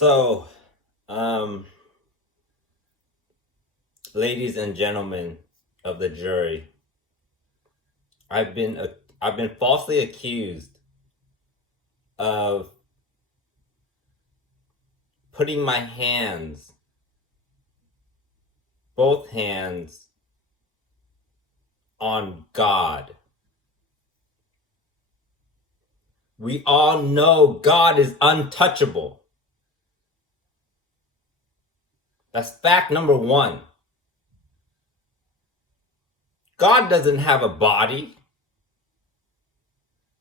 So, um, ladies and gentlemen of the jury, I've been I've been falsely accused of putting my hands, both hands, on God. We all know God is untouchable. That's fact number one. God doesn't have a body.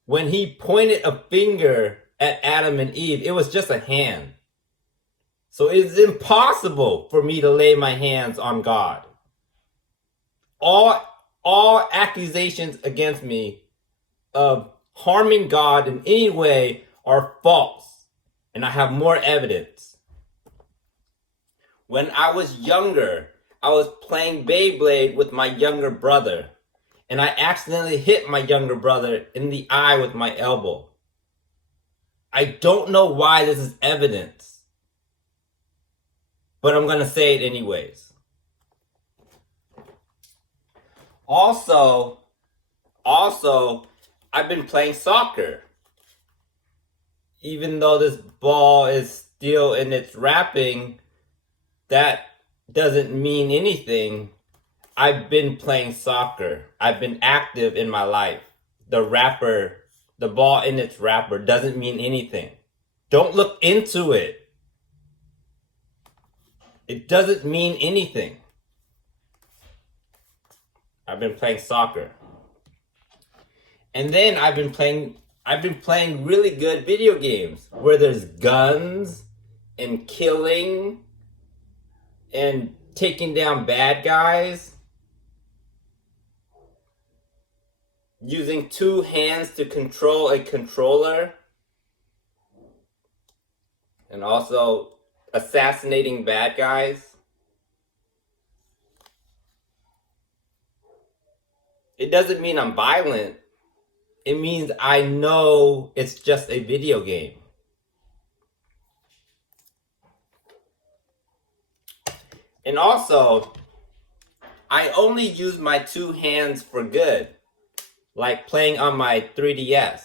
When he pointed a finger at Adam and Eve, it was just a hand. So it's impossible for me to lay my hands on God. All accusations against me of harming God in any way are false. And I have more evidence. When I was younger, I was playing Beyblade with my younger brother, and I accidentally hit my younger brother in the eye with my elbow. I don't know why this is evidence, but I'm going to say it anyways. Also, I've been playing soccer. Even though this ball is still in its wrapping, that doesn't mean anything. I've been playing soccer. I've been active in my life. The ball in its wrapper doesn't mean anything. Don't look into it. It doesn't mean anything. I've been playing soccer. And then I've been playing really good video games where there's guns and killing and taking down bad guys. Using two hands to control a controller. And also assassinating bad guys. It doesn't mean I'm violent. It means I know it's just a video game. And also, I only use my two hands for good, like playing on my 3DS.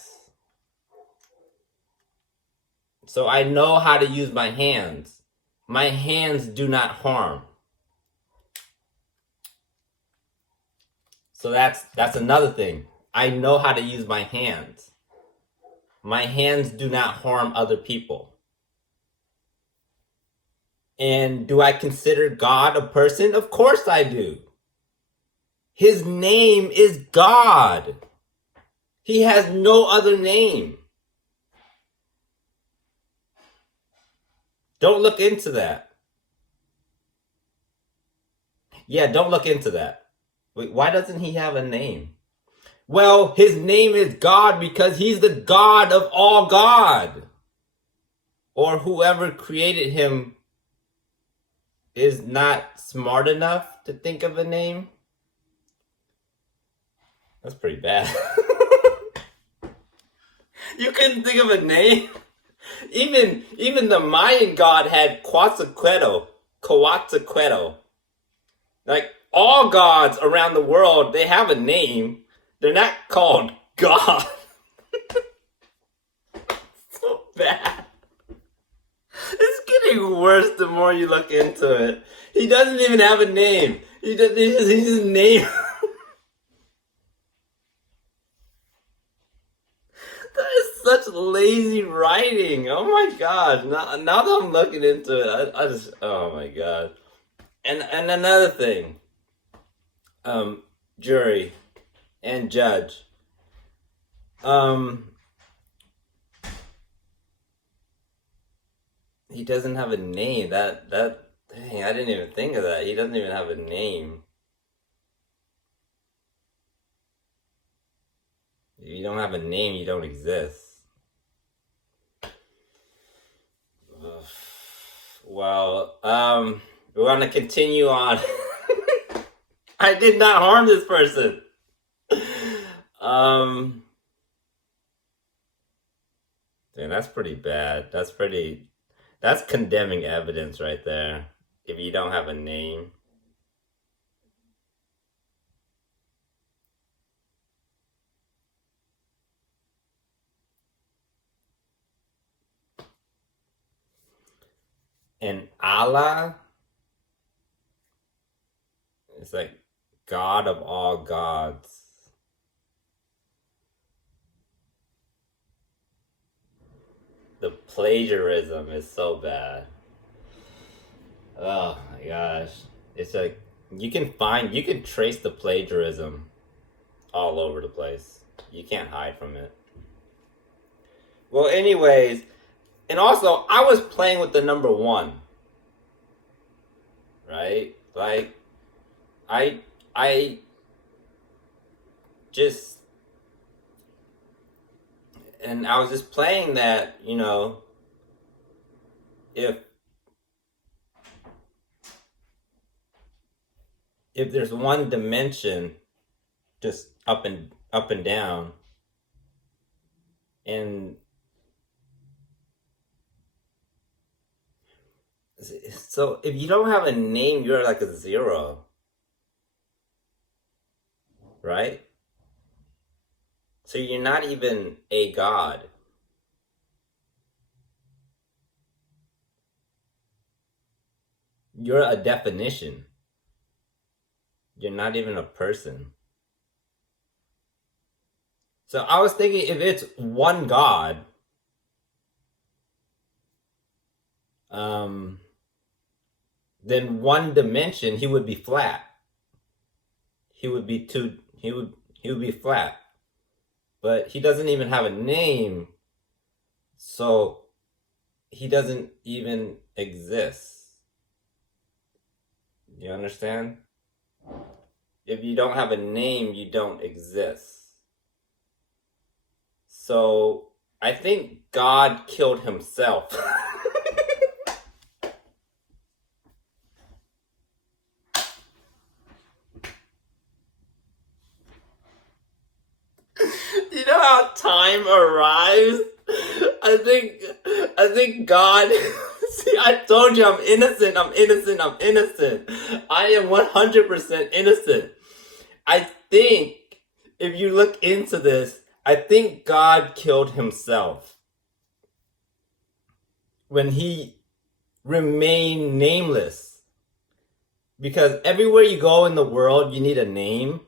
So I know how to use my hands. My hands do not harm. So that's another thing. I know how to use my hands. My hands do not harm other people. And do I consider God a person? Of course I do. His name is God. He has no other name. Don't look into that. Yeah, don't look into that. Wait, why doesn't he have a name? Well, his name is God because he's the God of all God. Or whoever created him is not smart enough to think of a name. That's pretty bad. You couldn't think of a name? Even the Mayan god had Coatzacoalcos. Like all gods around the world, they have a name. They're not called God. So bad. It's getting worse the more you look into it. He doesn't even have a name. He's just a name. That is such lazy writing. Oh my god. Now that I'm looking into it, I just, oh my god. And another thing, jury and judge. He doesn't have a name. Dang, I didn't even think of that. He doesn't even have a name. If you don't have a name, you don't exist. Ugh. Well, we're gonna continue on. I did not harm this person. Damn, that's pretty bad. That's That's condemning evidence right there. If you don't have a name. And Allah is like God of all gods. The plagiarism is so bad. Oh my gosh. It's like you can trace the plagiarism all over the place. You can't hide from it. Well, anyways, and also I was playing with the number 1. Right? Like I just, and I was just playing that, if there's one dimension just up and down, and so if you don't have a name, you're like a 0, right? So you're not even a god. You're a definition. You're not even a person. So I was thinking, if it's one God, then one dimension, he would be flat. He would be flat. But he doesn't even have a name, so he doesn't even exist. You understand? If you don't have a name, you don't exist. So I think God killed himself. You know how time arrives? I think God. See, I told you I'm innocent. I am 100% innocent. I think if you look into this, I think God killed himself when he remained nameless. Because everywhere you go in the world, you need a name.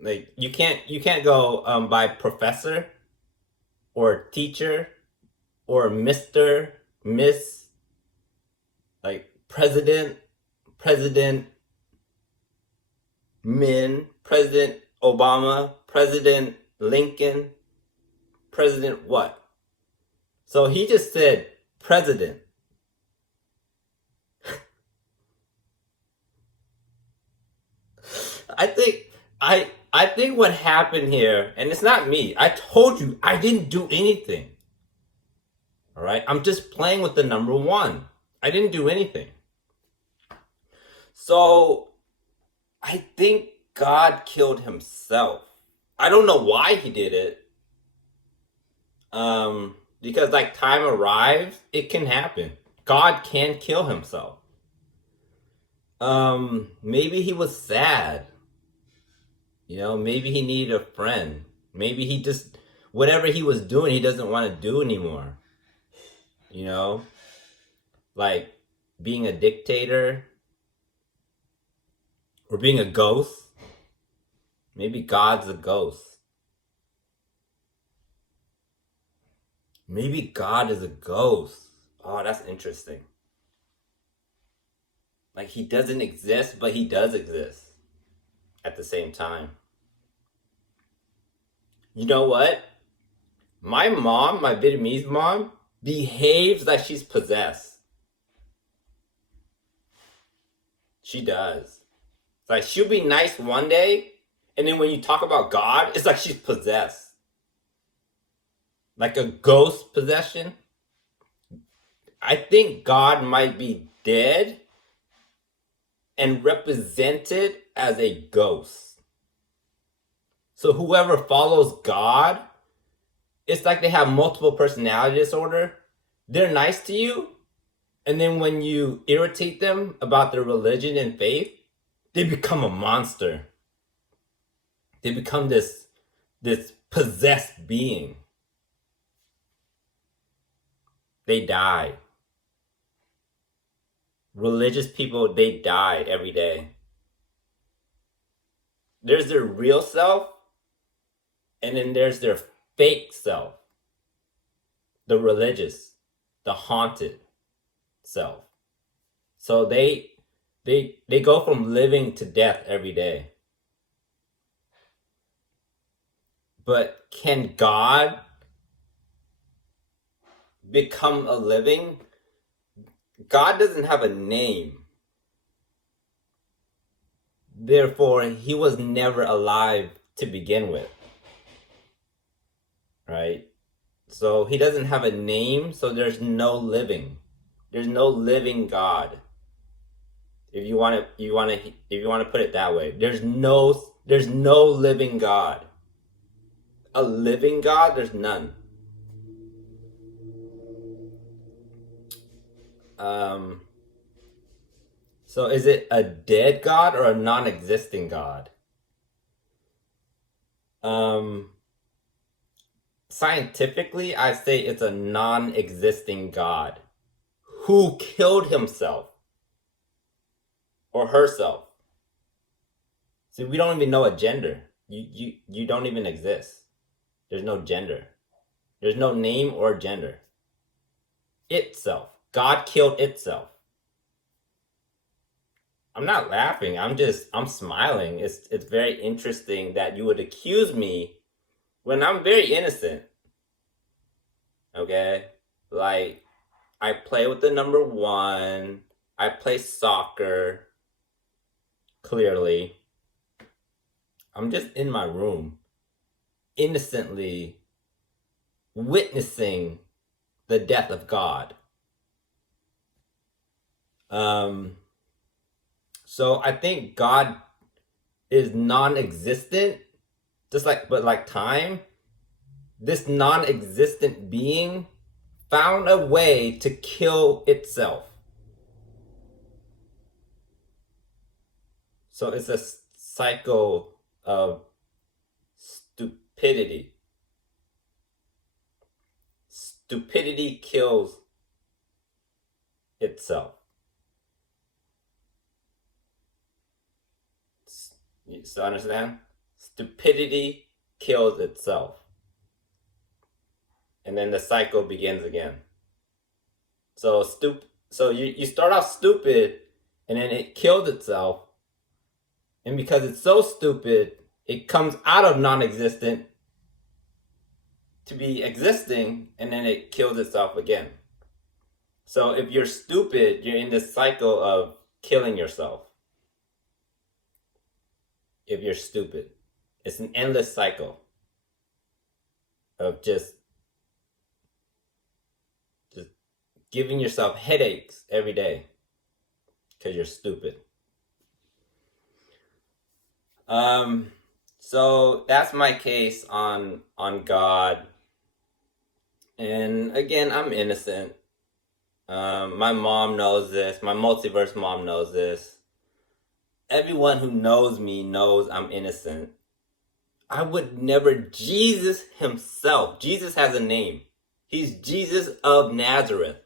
Like you can't go by professor or teacher or Mr., Miss, like President, Min, President Obama, President Lincoln, President what? So he just said president. I think what happened here, and it's not me. I told you I didn't do anything. All right? I'm just playing with the number 1. I didn't do anything. So I think God killed himself. I don't know why he did it. Because like time arrives, it can happen. God can kill himself. Maybe he was sad. Maybe he needed a friend. Maybe he just, whatever he was doing, he doesn't want to do anymore. Like being a dictator or being a ghost. Maybe God's a ghost. Maybe God is a ghost. Oh, that's interesting. Like he doesn't exist, but he does exist at the same time. You know what? My mom, my Vietnamese mom, behaves like she's possessed. She does. It's like she'll be nice one day, and then when you talk about God, it's like she's possessed. Like a ghost possession. I think God might be dead and represented as a ghost. So whoever follows God, it's like they have multiple personality disorder, they're nice to you, and then when you irritate them about their religion and faith, they become a monster. They become this possessed being. They die. Religious people, they die every day. There's their real self, and then there's their fake self. The religious, the haunted self. So they go from living to death every day. But can God become a living? God doesn't have a name. Therefore, he was never alive to begin with. Right? So he doesn't have a name, so there's no living. There's no living God. If you want to put it that way, there's no living God. A living God, there's none. So is it a dead God or a non-existing God? Scientifically, I say it's a non-existing God who killed himself or herself. See, we don't even know a gender. You don't even exist. There's no gender. There's no name or gender. Itself. God killed itself. I'm not laughing. I'm smiling. It's very interesting that you would accuse me when I'm very innocent. Okay? Like, I play with the number 1. I play soccer. Clearly. I'm just in my room, innocently witnessing the death of God. So I think God is non-existent, but like time, this non-existent being found a way to kill itself. So it's a cycle of stupidity. Stupidity kills itself. You still understand? Stupidity kills itself. And then the cycle begins again. So you start off stupid, and then it killed itself. And because it's so stupid, it comes out of non-existent to be existing, and then it kills itself again. So if you're stupid, you're in this cycle of killing yourself. If you're stupid, it's an endless cycle of just giving yourself headaches every day because you're stupid. So that's my case on God. And again, I'm innocent. My mom knows this. My multiverse mom knows this. Everyone who knows me knows I'm innocent. I would never. Jesus himself. Jesus has a name. He's Jesus of Nazareth.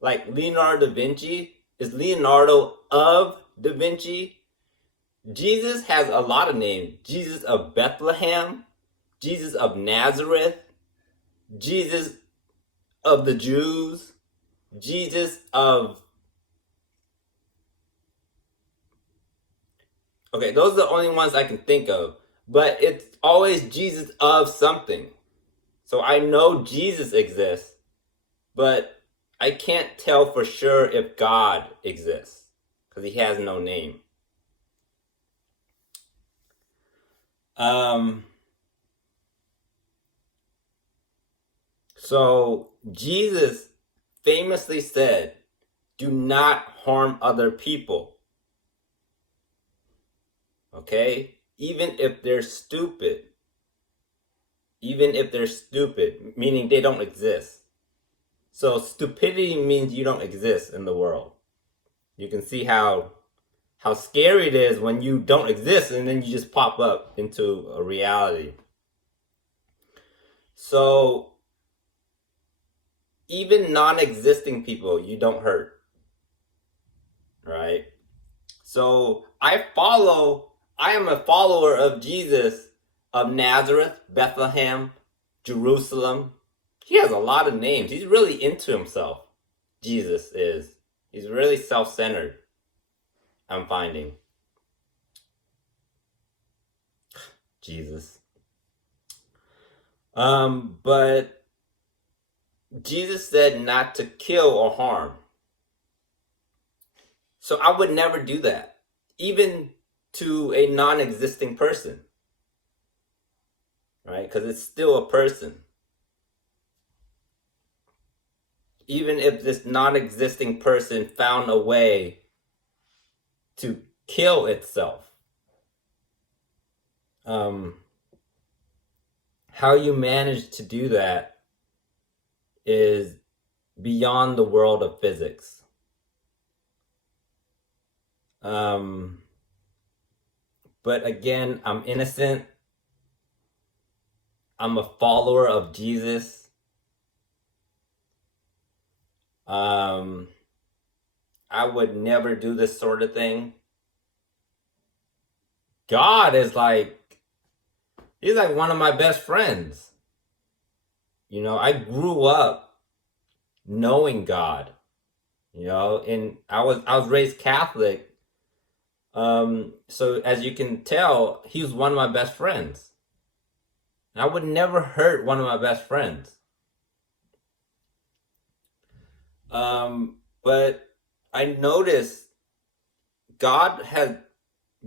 Like Leonardo da Vinci is Leonardo of Da Vinci. Jesus has a lot of names. Jesus of Bethlehem. Jesus of Nazareth. Jesus of the Jews. Jesus of... Okay, those are the only ones I can think of. But it's always Jesus of something. So I know Jesus exists, but I can't tell for sure if God exists, because he has no name. So Jesus famously said, do not harm other people. Okay? Even if they're stupid. Even if they're stupid, meaning they don't exist. So stupidity means you don't exist in the world. You can see how scary it is when you don't exist and then you just pop up into a reality. So even non-existing people you don't hurt, right? So I am a follower of Jesus of Nazareth, Bethlehem, Jerusalem. He has a lot of names. He's really into himself. Jesus is. He's really self-centered, I'm finding. Jesus. But Jesus said not to kill or harm. So I would never do that, even to a non-existing person, right? Because it's still a person. Even if this non-existing person found a way to kill itself, how you manage to do that is beyond the world of physics. But again, I'm innocent. I'm a follower of Jesus. I would never do this sort of thing. God is he's like one of my best friends. You know, I grew up knowing God. You know, and I was raised Catholic. So as you can tell, he was one of my best friends. And I would never hurt one of my best friends. But I noticed God has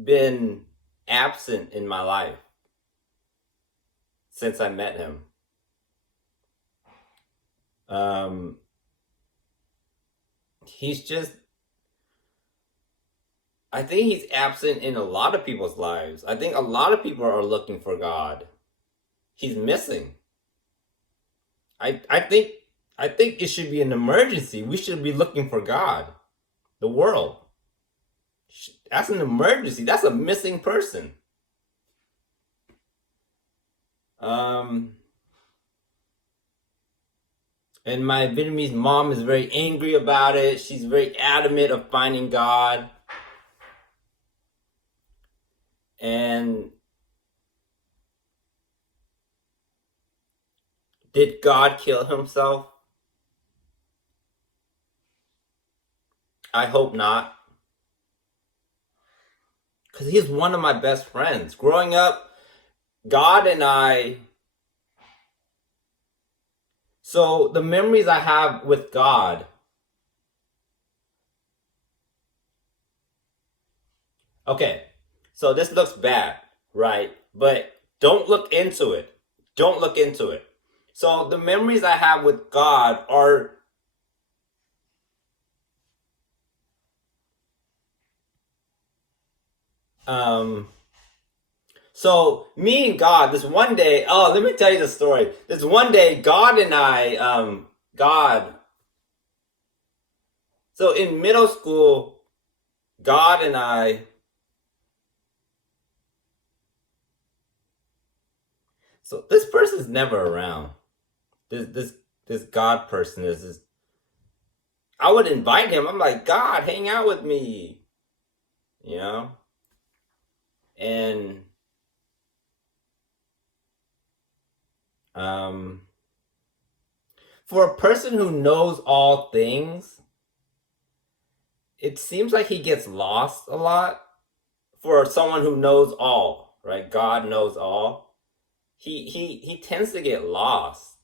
been absent in my life since I met him. I think he's absent in a lot of people's lives. I think a lot of people are looking for God. He's missing. I think it should be an emergency. We should be looking for God. The world. That's an emergency. That's a missing person. And my Vietnamese mom is very angry about it. She's very adamant of finding God. And did God kill himself? I hope not. Because he's one of my best friends. Growing up, God and I... So the memories I have with God... Okay, so this looks bad, right? But don't look into it. Don't look into it. So the memories I have with God are... So me and God, this one day, let me tell you the story. This one day, God and I, so in middle school, God and I, so this person's never around. This God person is, I would invite him. I'm like, God, hang out with me, you know? And for a person who knows all things, it seems like he gets lost a lot. For someone who knows all, right? God knows all. He tends to get lost.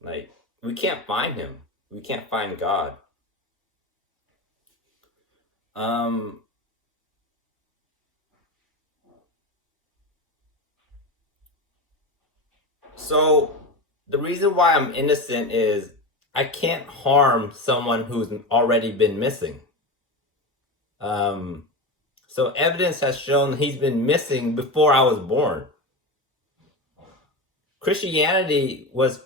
Like, we can't find him. We can't find God. So the reason why I'm innocent is I can't harm someone who's already been missing. So evidence has shown he's been missing before I was born. Christianity was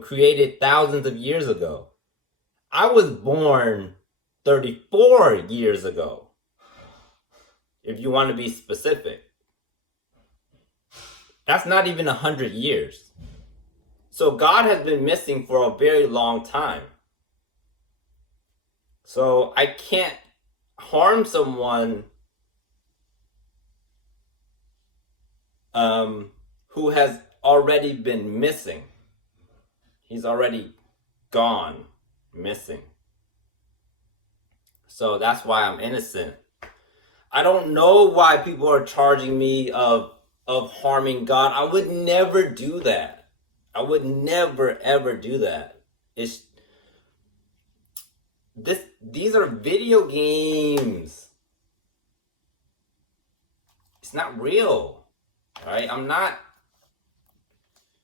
created thousands of years ago. I was born 34 years ago, if you want to be specific. That's not even 100 years. So God has been missing for a very long time. So I can't harm someone who has already been missing. He's already gone, missing. So that's why I'm innocent. I don't know why people are charging me of harming God. I would never do that. I would never ever do that. These are video games. It's not real. Right? I'm not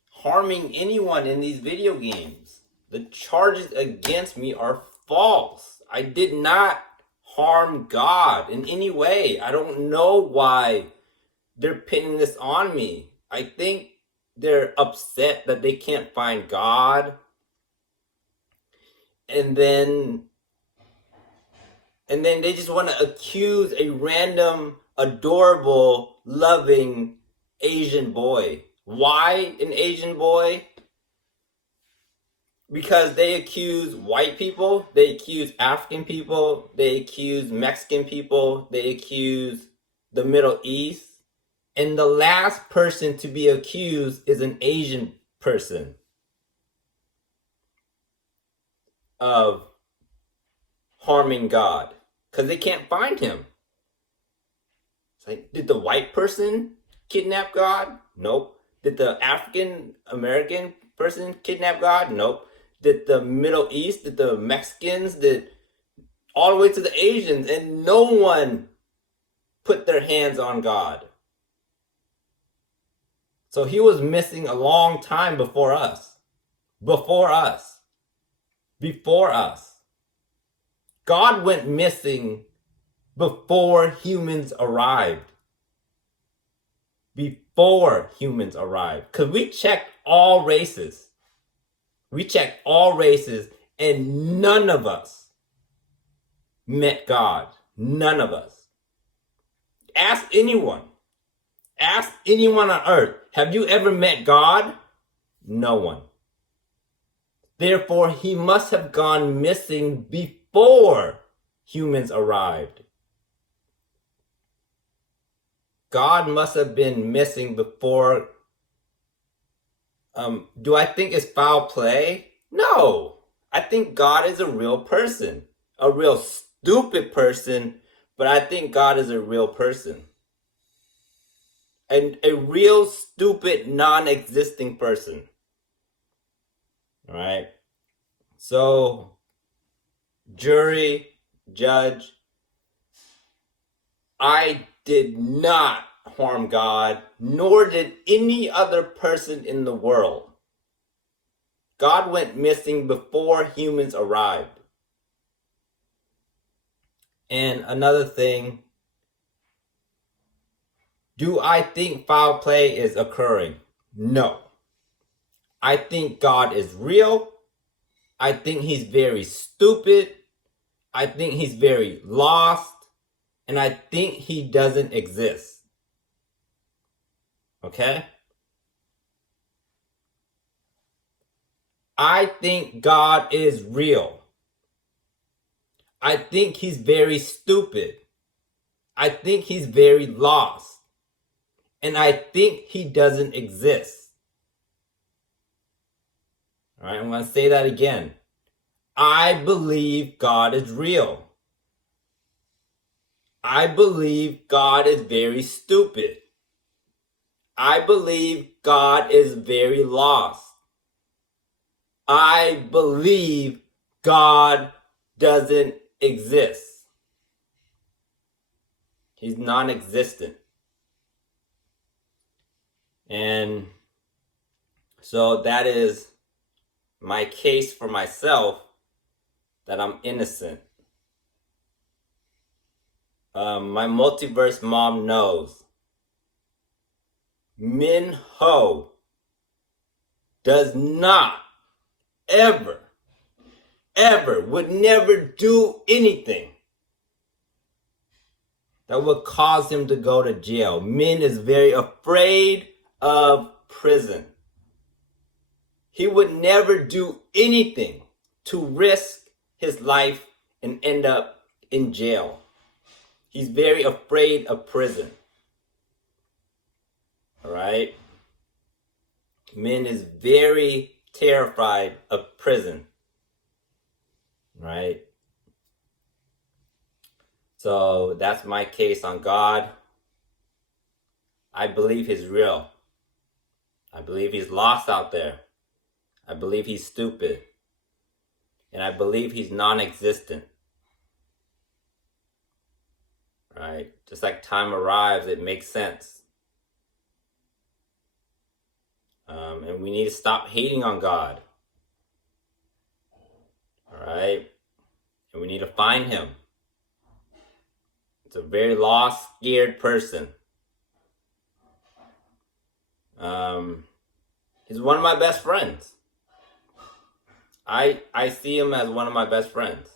harming anyone in these video games. The charges against me are false. I did not harm God in any way. I don't know why they're pinning this on me. I think they're upset that they can't find God. And then they just want to accuse a random, adorable, loving Asian boy. Why an Asian boy? Because they accuse white people, they accuse African people, they accuse Mexican people, they accuse the Middle East. And the last person to be accused is an Asian person of harming God. Because they can't find him. It's like, did the white person kidnap God? Nope. Did the African American person kidnap God? Nope. Did the Middle East, did the Mexicans, did all the way to the Asians, and no one put their hands on God. So he was missing a long time before us. Before us. Before us. God went missing before humans arrived. Before humans arrived. Because we checked all races. We checked all races, and none of us met God. None of us. Ask anyone. Ask anyone on earth. Have you ever met God? No one. Therefore, he must have gone missing before humans arrived. God must have been missing before. Do I think it's foul play? No. I think God is a real person. A real stupid person, but I think God is a real person. And a real stupid, non-existing person. Alright? So, jury, judge, I did not harm God, nor did any other person in the world. God went missing before humans arrived. And another thing, do I think foul play is occurring? No. I think God is real. I think he's very stupid. I think he's very lost. And I think he doesn't exist. Okay? I think God is real. I think he's very stupid. I think he's very lost. And I think he doesn't exist. All right, I'm going to say that again. I believe God is real. I believe God is very stupid. I believe God is very lost. I believe God doesn't exist. He's non-existent. And so that is my case for myself that I'm innocent. My multiverse mom knows. Minh Ho does not ever, ever would never do anything that would cause him to go to jail. Min is very afraid of prison. He would never do anything to risk his life and end up in jail. He's very afraid of prison. All right? Min is very terrified of prison. Right? So that's my case on God. I believe he's real. I believe he's lost out there. I believe he's stupid. And I believe he's non-existent. Right? Just like time arrives, it makes sense. And we need to stop hating on God. Alright? And we need to find him. It's a very lost, scared person. He's one of my best friends. I see him as one of my best friends.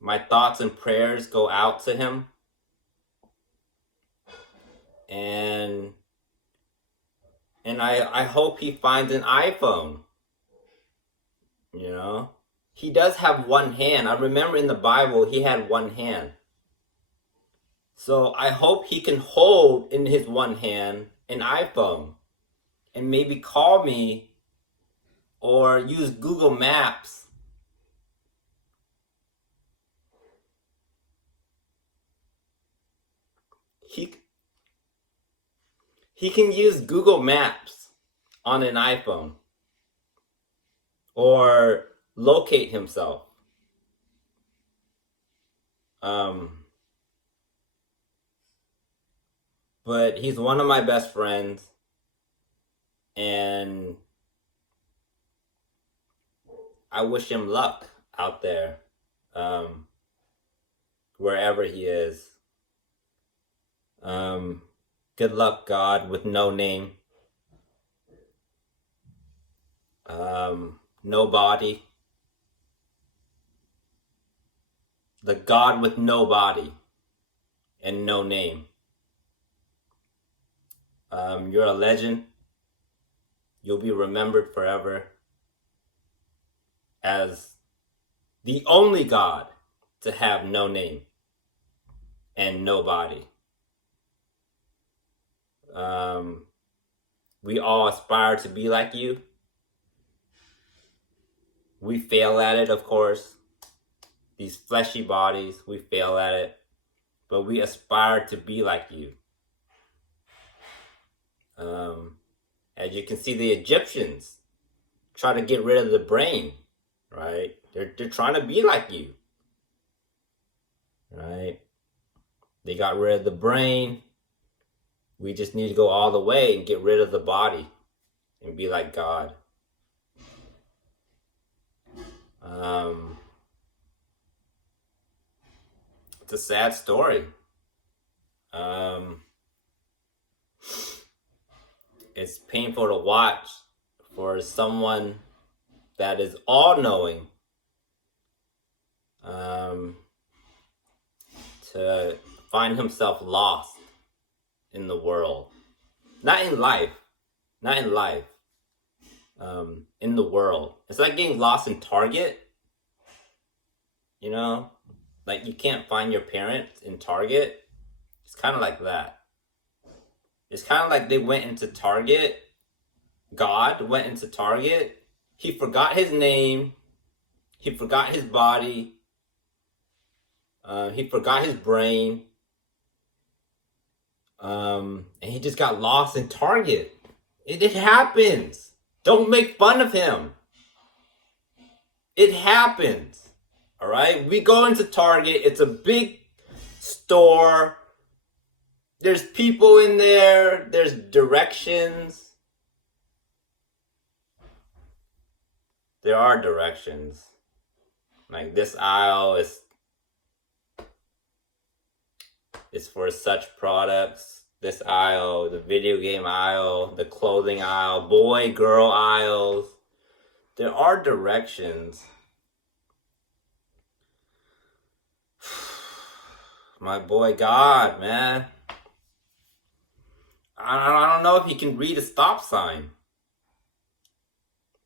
My thoughts and prayers go out to him. And I hope he finds an iPhone. You know? He does have one hand. I remember in the Bible, he had one hand. So I hope he can hold in his one hand an iPhone and maybe call me or use Google Maps. He can use Google Maps on an iPhone or locate himself. But he's one of my best friends, and I wish him luck out there, wherever he is. Good luck, God, with no name. Nobody. The God with nobody and no name. You're a legend. You'll be remembered forever as the only God to have no name and nobody. We all aspire to be like you. We fail at it, of course. These fleshy bodies, we fail at it. But we aspire to be like you. As you can see, the Egyptians try to get rid of the brain, right? They're trying to be like you, right? They got rid of the brain. We just need to go all the way and get rid of the body and be like God. It's a sad story. It's painful to watch for someone that is all-knowing to find himself lost in the world. Not in life. In the world. It's like getting lost in Target. You know? Like you can't find your parents in Target. It's kind of like that. It's kind of like they went into Target. God went into Target. He forgot his name. He forgot his body. He forgot his brain. And he just got lost in Target. It happens. Don't make fun of him. It happens. All right? We go into Target. It's a big store. There's people in there. There's directions. There are directions. Like this aisle is for such products. this aisle, the video game aisle, the clothing aisle, boy, girl aisles. There are directions. My boy God, man. I don't know if he can read a stop sign.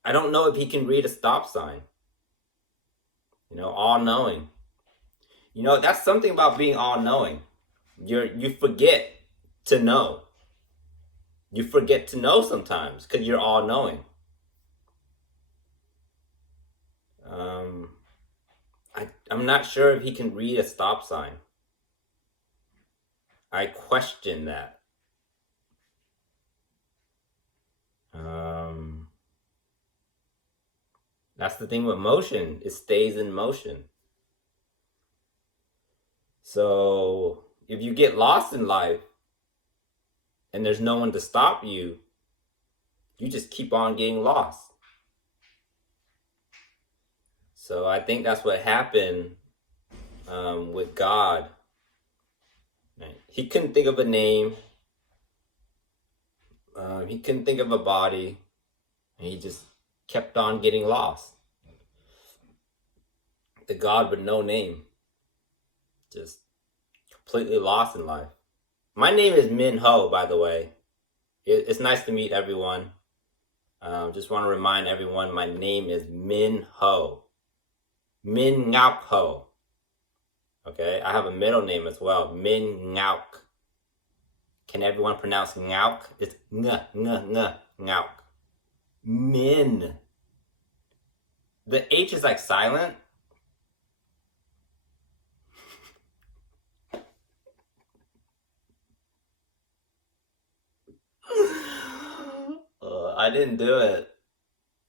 I don't know if he can read a stop sign. You know, all-knowing. You know, that's something about being all-knowing. You forget to know. You forget to know sometimes because you're all-knowing. I'm not sure if he can read a stop sign. I question that. That's the thing with motion. It stays in motion. So if you get lost in life and there's no one to stop you, you just keep on getting lost. So I think that's what happened with God. He couldn't think of a name. He couldn't think of a body. And he just kept on getting lost. The God with no name. Just completely lost in life. My name is Minh Ho, by the way. It's nice to meet everyone. Just want to remind everyone my name is Minh Ho. Minh Ngauk Ho. Okay, I have a middle name as well, Minh Ngauk. Can everyone pronounce Ngauk? It's Ngauk. Min. The H is like silent. I didn't do it.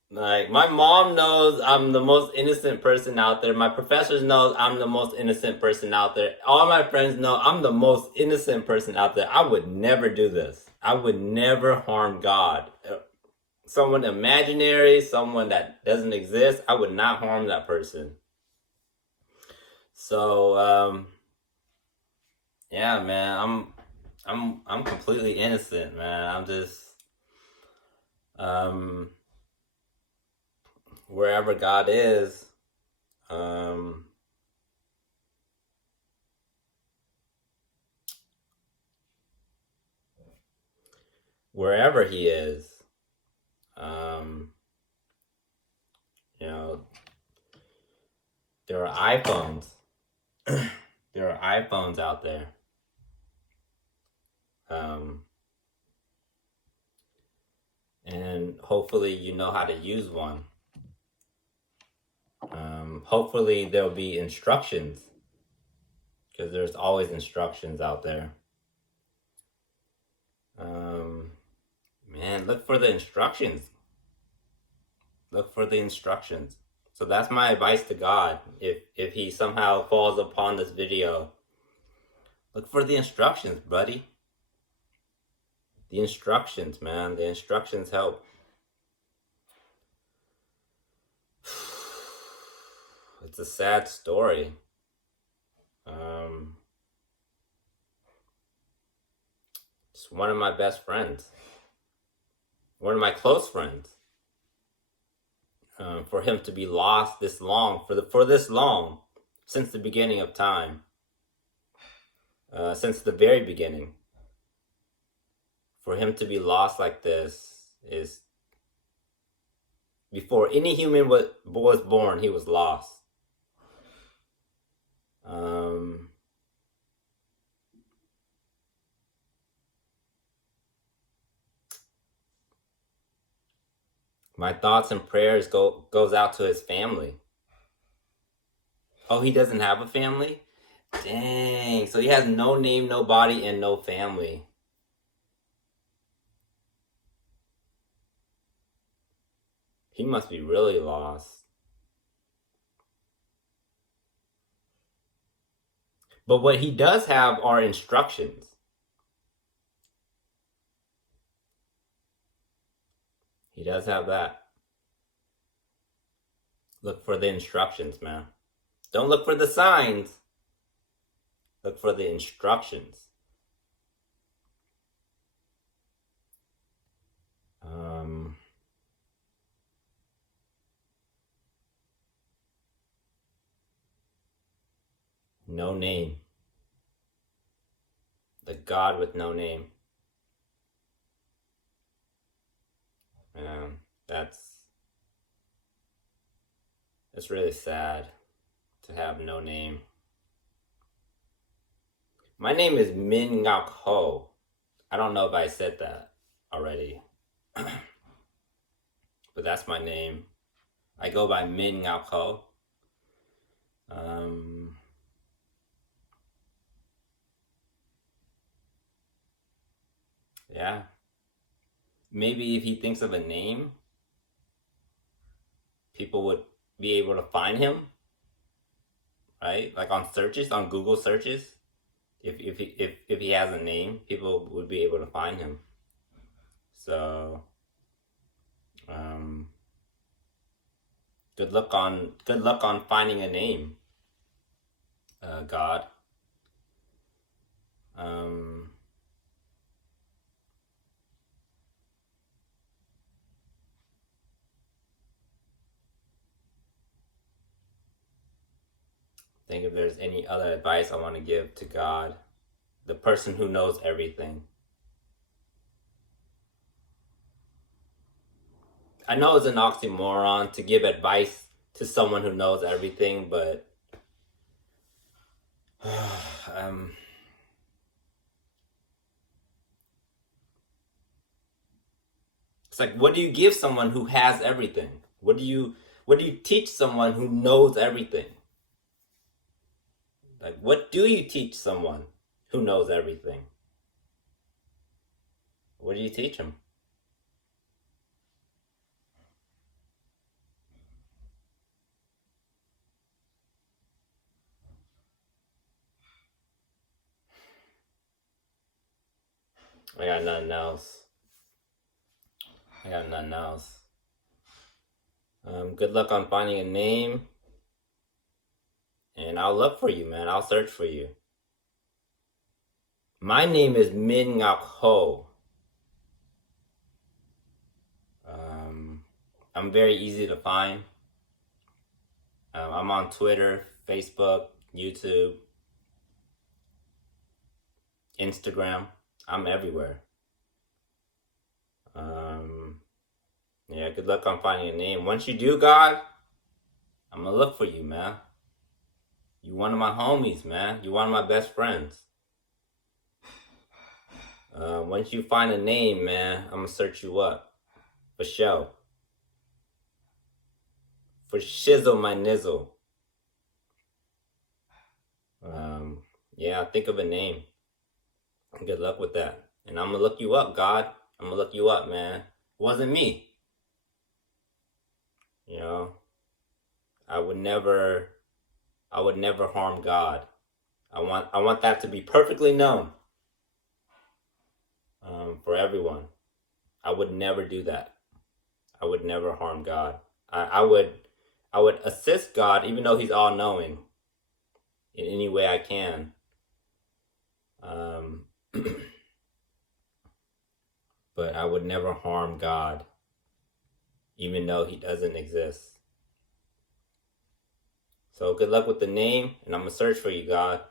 Like, my mom knows I'm the most innocent person out there. My professors know I'm the most innocent person out there. All my friends know I'm the most innocent person out there. I would never do this. I would never harm God. Someone imaginary, someone that doesn't exist, I would not harm that person. So, yeah, man, I'm completely innocent, man. I'm just, wherever God is, wherever he is, you know, there are iPhones. There are iPhones out there. And hopefully you know how to use one. Hopefully there'll be instructions, because there's always instructions out there. Man, look for the instructions. Look for the instructions. So that's my advice to God. If he somehow falls upon this video, look for the instructions, buddy. The instructions, man. The instructions help. It's a sad story. It's one of my best friends. One of my close friends. For him to be lost this long, for this long, since the beginning of time, since the very beginning, for him to be lost like this is, before any human was born, he was lost. My thoughts and prayers goes out to his family. Oh, he doesn't have a family? Dang. So he has no name, no body, and no family. He must be really lost. But what he does have are instructions. He does have that. Look for the instructions, man. Don't look for the signs. Look for the instructions. No name. The God with no name. That's really sad to have no name. My name is Minh Ho. I don't know if I said that already. But that's my name. I go by Minh Ho. Yeah. Maybe if he thinks of a name, people would be able to find him, right? Like on searches, on Google searches. If he has a name, people would be able to find him. So, good luck on finding a name, God. Think if there's any other advice I want to give to God, the person who knows everything. I know it's an oxymoron to give advice to someone who knows everything, but it's like, what do you give someone who has everything? What do you teach someone who knows everything? Like, what do you teach someone who knows everything? What do you teach them? I got nothing else. Good luck on finding a name. And I'll look for you, man. I'll search for you. My name is Minh Ho. I'm very easy to find. I'm on Twitter, Facebook, YouTube, Instagram. I'm everywhere. Yeah, good luck on finding a name. Once you do, God, I'm gonna look for you, man. You one of my homies, man. You one of my best friends. Once you find a name, man, I'm gonna search you up. For show. For shizzle my nizzle. Yeah, think of a name. Good luck with that. And I'm gonna look you up, God. I'm gonna look you up, man. It wasn't me. You know, I would never harm God. I want that to be perfectly known. For everyone. I would never do that. I would never harm God. I would assist God, even though He's all knowing, in any way I can. But I would never harm God, even though He doesn't exist. So good luck with the name, and I'm gonna search for you, God.